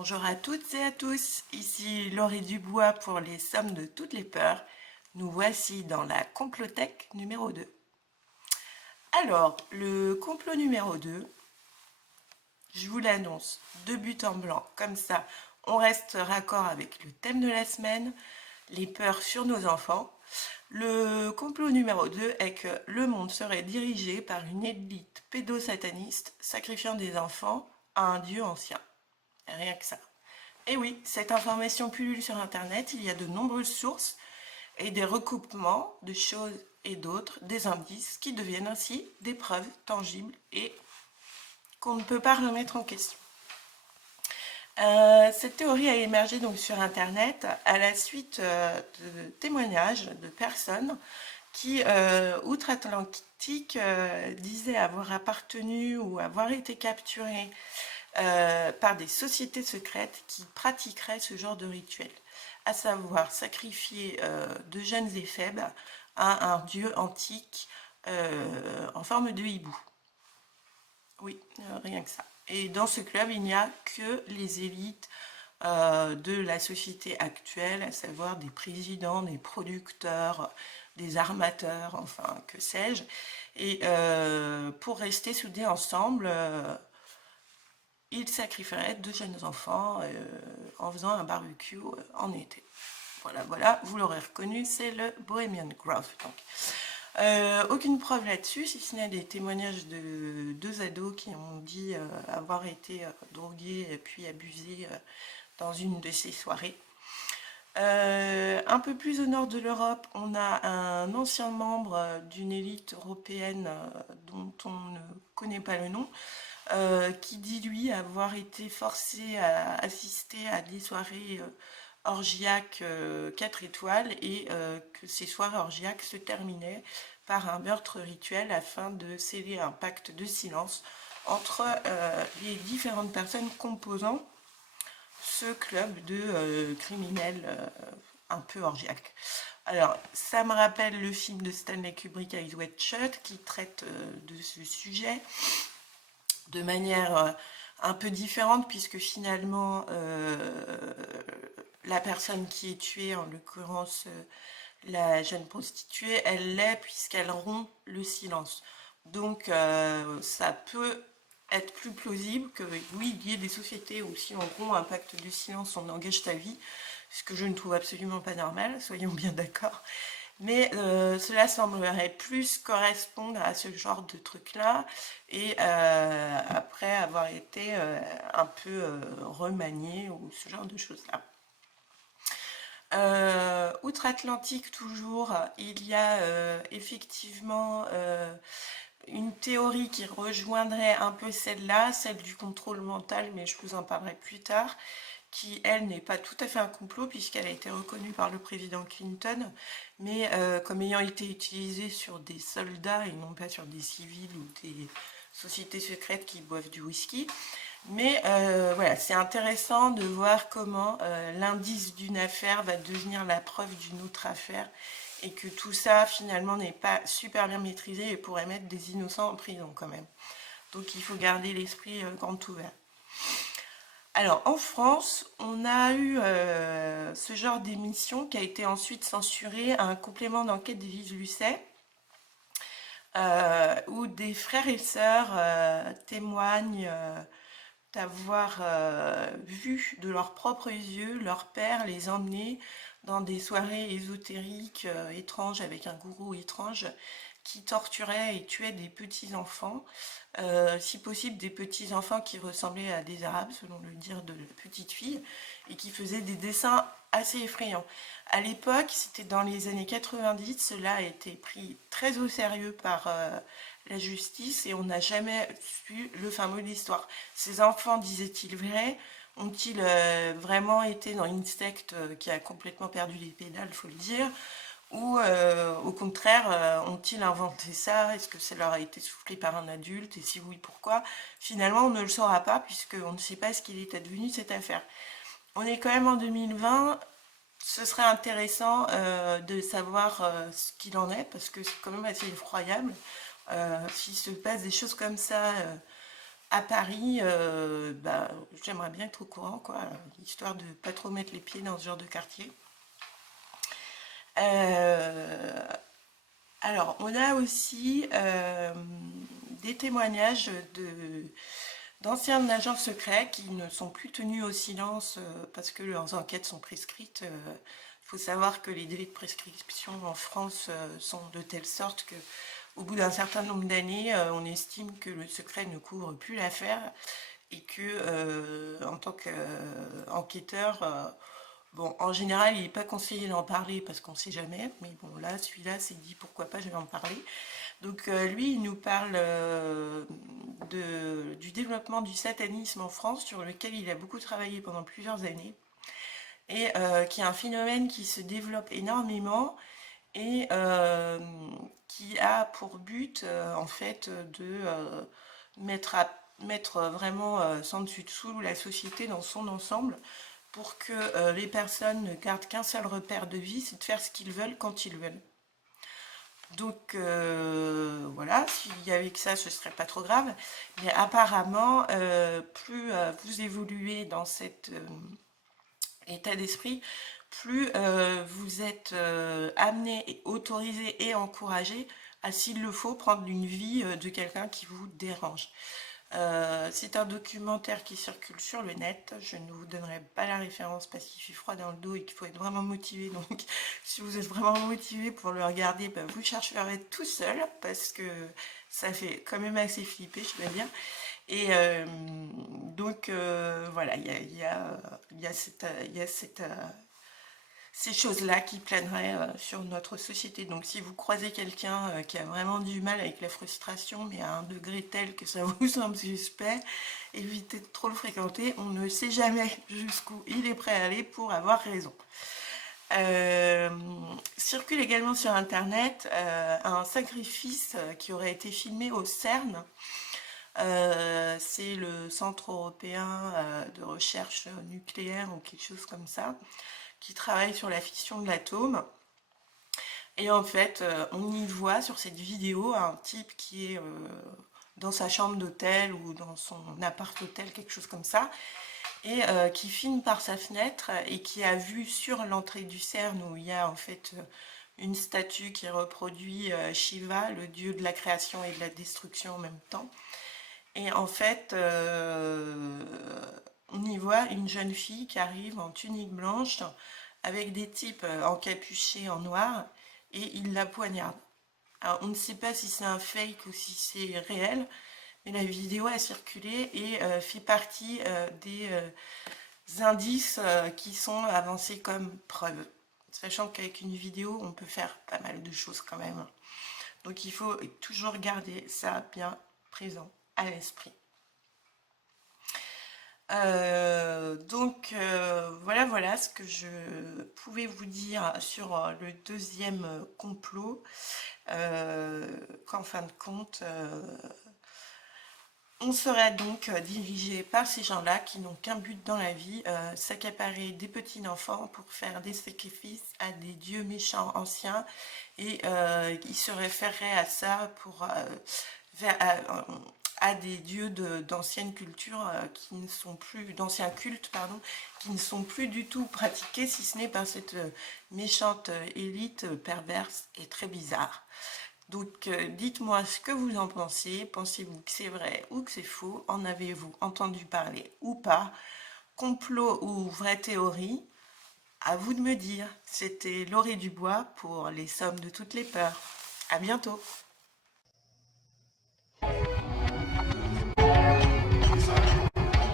Bonjour à toutes et à tous, ici Laurie Dubois pour les sommes de toutes les peurs. Nous voici dans la complothèque numéro 2. Alors, le complot numéro 2, je vous l'annonce de but en blanc, comme ça on reste raccord avec le thème de la semaine, les peurs sur nos enfants. Le complot numéro 2 est que le monde serait dirigé par une élite pédosataniste sacrifiant des enfants à un dieu ancien. Rien que ça. Et oui, cette information pullule sur Internet, il y a de nombreuses sources et des recoupements de choses et d'autres, des indices qui deviennent ainsi des preuves tangibles et qu'on ne peut pas remettre en question. Cette théorie a émergé donc sur Internet à la suite de témoignages de personnes qui, outre-Atlantique, disaient avoir appartenu ou avoir été capturées par des sociétés secrètes qui pratiqueraient ce genre de rituel, à savoir sacrifier de jeunes et faibles à un dieu antique en forme de hibou. Oui, rien que ça. Et dans ce club, il n'y a que les élites de la société actuelle, à savoir des présidents, des producteurs, des armateurs, enfin, que sais-je. Et pour rester soudés ensemble, ils sacrifieraient de jeunes enfants en faisant un barbecue en été. Voilà, voilà, vous l'aurez reconnu, c'est le Bohemian Grove. Donc. Aucune preuve là-dessus, si ce n'est des témoignages de deux ados qui ont dit avoir été drogués et puis abusés dans une de ces soirées. Un peu plus au nord de l'Europe, on a un ancien membre d'une élite européenne dont on ne connaît pas le nom, qui dit lui avoir été forcé à assister à des soirées orgiaques 4 étoiles et que ces soirées orgiaques se terminaient par un meurtre rituel afin de sceller un pacte de silence entre les différentes personnes composant ce club de criminels un peu orgiaques. Alors, ça me rappelle le film de Stanley Kubrick, Eyes Wide Shut, qui traite de ce sujet de manière un peu différente, puisque finalement, la personne qui est tuée, en l'occurrence la jeune prostituée, elle l'est puisqu'elle rompt le silence. Donc, ça peut être plus plausible que, oui, il y ait des sociétés où si on rompt un pacte de silence, on engage ta vie, ce que je ne trouve absolument pas normal, soyons bien d'accord. Mais cela semblerait plus correspondre à ce genre de truc-là, et après avoir été un peu remanié, ou ce genre de choses-là. Outre-Atlantique toujours, il y a effectivement une théorie qui rejoindrait un peu celle-là, celle du contrôle mental, mais je vous en parlerai plus tard, qui, elle, n'est pas tout à fait un complot, puisqu'elle a été reconnue par le président Clinton, mais comme ayant été utilisée sur des soldats et non pas sur des civils ou des sociétés secrètes qui boivent du whisky. Mais voilà, c'est intéressant de voir comment l'indice d'une affaire va devenir la preuve d'une autre affaire, et que tout ça, finalement, n'est pas super bien maîtrisé et pourrait mettre des innocents en prison quand même. Donc il faut garder l'esprit grand ouvert. Alors, en France, on a eu ce genre d'émission qui a été ensuite censurée, un complément d'enquête d'Élise Lucet, où des frères et sœurs témoignent d'avoir vu de leurs propres yeux leur père les emmener dans des soirées ésotériques étranges avec un gourou étrange qui torturait et tuait des petits-enfants, si possible des petits-enfants qui ressemblaient à des arabes, selon le dire de la petite fille, et qui faisaient des dessins assez effrayants. À l'époque, c'était dans les années 90, cela a été pris très au sérieux par la justice et on n'a jamais su le fin mot de l'histoire. Ces enfants, disaient-ils vrai, ont-ils vraiment été dans une secte qui a complètement perdu les pédales, faut le dire, ou au contraire, ont-ils inventé ça? Est-ce que ça leur a été soufflé par un adulte? Et si oui, pourquoi? Finalement, on ne le saura pas puisqu'on ne sait pas ce qu'il est advenu de cette affaire. On est quand même en 2020, ce serait intéressant de savoir ce qu'il en est parce que c'est quand même assez effroyable. S'il se passe des choses comme ça à Paris, bah, j'aimerais bien être au courant, quoi, histoire de pas trop mettre les pieds dans ce genre de quartier. Euh, alors, on a aussi des témoignages d'anciens agents secrets qui ne sont plus tenus au silence parce que leurs enquêtes sont prescrites. Il faut savoir que les délais de prescription en France sont de telle sorte que, au bout d'un certain nombre d'années, on estime que le secret ne couvre plus l'affaire et que, en tant qu'enquêteur, bon, en général, il n'est pas conseillé d'en parler parce qu'on ne sait jamais, mais bon, là, celui-là s'est dit pourquoi pas, je vais en parler. Donc, lui, il nous parle du développement du satanisme en France, sur lequel il a beaucoup travaillé pendant plusieurs années, et qui est un phénomène qui se développe énormément et qui a pour but, en fait, de mettre vraiment sans dessus dessous la société dans son ensemble pour que les personnes ne gardent qu'un seul repère de vie, c'est de faire ce qu'ils veulent quand ils veulent. Donc voilà, s'il y avait que ça, ce serait pas trop grave. Mais apparemment, plus vous évoluez dans cet état d'esprit, plus vous êtes amené, autorisé et encouragé à, s'il le faut, prendre une vie de quelqu'un qui vous dérange. C'est un documentaire qui circule sur le net. Je ne vous donnerai pas la référence parce qu'il fait froid dans le dos et qu'il faut être vraiment motivé. Donc, si vous êtes vraiment motivé pour le regarder, ben, vous chercherez tout seul parce que ça fait quand même assez flipper, je dois dire. Et donc, voilà, il y a ces choses-là qui planeraient sur notre société. Donc si vous croisez quelqu'un qui a vraiment du mal avec la frustration, mais à un degré tel que ça vous semble suspect, évitez de trop le fréquenter. On ne sait jamais jusqu'où il est prêt à aller pour avoir raison. Circule également sur Internet un sacrifice qui aurait été filmé au CERN. C'est le Centre européen de recherche nucléaire ou quelque chose comme ça, qui travaille sur la fission de l'atome. Et en fait, on y voit sur cette vidéo un type qui est dans sa chambre d'hôtel ou dans son appart-hôtel, quelque chose comme ça, et qui filme par sa fenêtre et qui a vu sur l'entrée du CERN où il y a en fait une statue qui reproduit Shiva, le dieu de la création et de la destruction en même temps. Et en fait, on y voit une jeune fille qui arrive en tunique blanche avec des types encapuchés en noir et ils la poignardent. Alors, on ne sait pas si c'est un fake ou si c'est réel, mais la vidéo a circulé et fait partie des indices qui sont avancés comme preuve. Sachant qu'avec une vidéo, on peut faire pas mal de choses quand même. Donc il faut toujours garder ça bien présent à l'esprit. Donc voilà ce que je pouvais vous dire sur le deuxième complot, qu'en fin de compte on serait donc dirigé par ces gens-là qui n'ont qu'un but dans la vie, s'accaparer des petits enfants pour faire des sacrifices à des dieux méchants anciens, et ils se référeraient à ça pour à des dieux d'anciennes cultures qui ne sont plus, d'anciens cultes, pardon, qui ne sont plus du tout pratiqués, si ce n'est par cette méchante élite perverse et très bizarre. Donc dites-moi ce que vous en pensez. Pensez-vous que c'est vrai ou que c'est faux? En avez-vous entendu parler ou pas? Complot ou vraie théorie? À vous de me dire. C'était Laurie Dubois pour Les Sommes de toutes les peurs. À bientôt.